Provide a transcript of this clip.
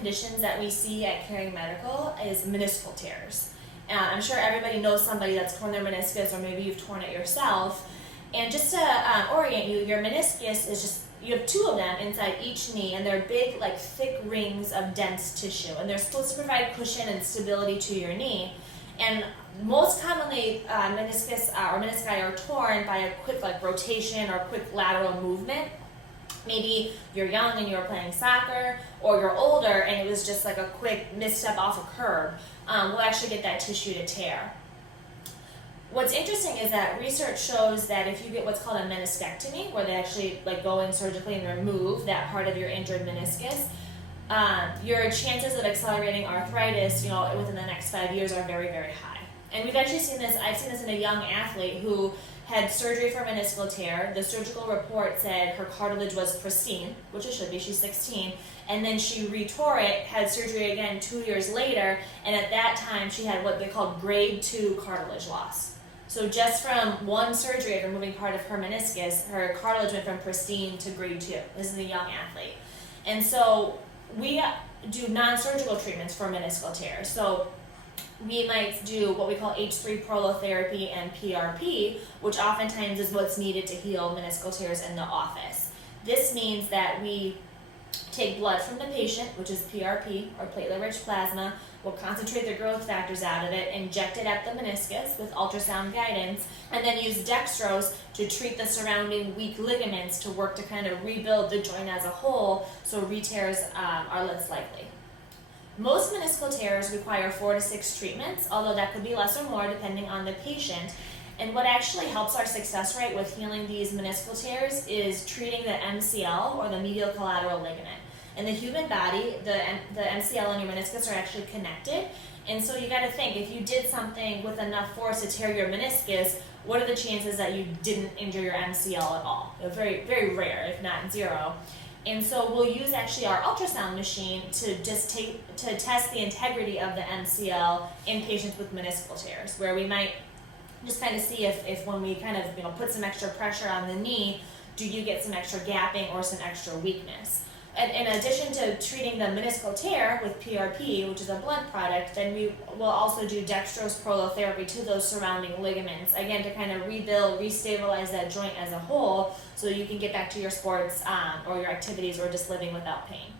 conditions that we see at Caring Medical is meniscal tears. I'm sure everybody knows somebody that's torn their meniscus, or maybe you've torn it yourself. And just to orient you, your meniscus is just, you have two of them inside each knee, and they're big, like thick rings of dense tissue, and they're supposed to provide cushion and stability to your knee. And most commonly, meniscus or menisci are torn by a quick rotation or quick lateral movement. Maybe you're young and you were playing soccer, or you're older and it was just like a quick misstep off a curb. We'll actually get that tissue to tear. What's interesting is that research shows that if you get what's called a meniscectomy, where they actually go in surgically and remove that part of your injured meniscus, your chances of accelerating arthritis, within the next 5 years are very, very high. And we've actually seen this, I've seen this in a young athlete who had surgery for meniscal tear. The surgical report said her cartilage was pristine, which it should be, she's 16, and then she retore it, had surgery again 2 years later, and at that time she had what they called grade 2 cartilage loss. So just from one surgery of removing part of her meniscus, her cartilage went from pristine to grade 2. This is a young athlete. And so we do non-surgical treatments for meniscal tears. So we might do what we call PRP Prolotherapy and PRP, which oftentimes is what's needed to heal meniscal tears in the office. This means that we take blood from the patient, which is PRP, or platelet-rich plasma. We'll concentrate the growth factors out of it, inject it at the meniscus with ultrasound guidance, and then use dextrose to treat the surrounding weak ligaments to work to kind of rebuild the joint as a whole, so re-tears are less likely. Most meniscal tears require 4 to 6 treatments, although that could be less or more depending on the patient. And what actually helps our success rate with healing these meniscal tears is treating the MCL, or the medial collateral ligament. In the human body, the MCL and your meniscus are actually connected. And so you got to think, if you did something with enough force to tear your meniscus, what are the chances that you didn't injure your MCL at all? Very, very rare, if not zero. And so we'll use actually our ultrasound machine to just to test the integrity of the MCL in patients with meniscal tears, where we might just kind of see if when we kind of put some extra pressure on the knee, do you get some extra gapping or some extra weakness? And in addition to treating the meniscal tear with PRP, which is a blood product, then we will also do dextrose prolotherapy to those surrounding ligaments, again to kind of rebuild, restabilize that joint as a whole, so you can get back to your sports or your activities or just living without pain.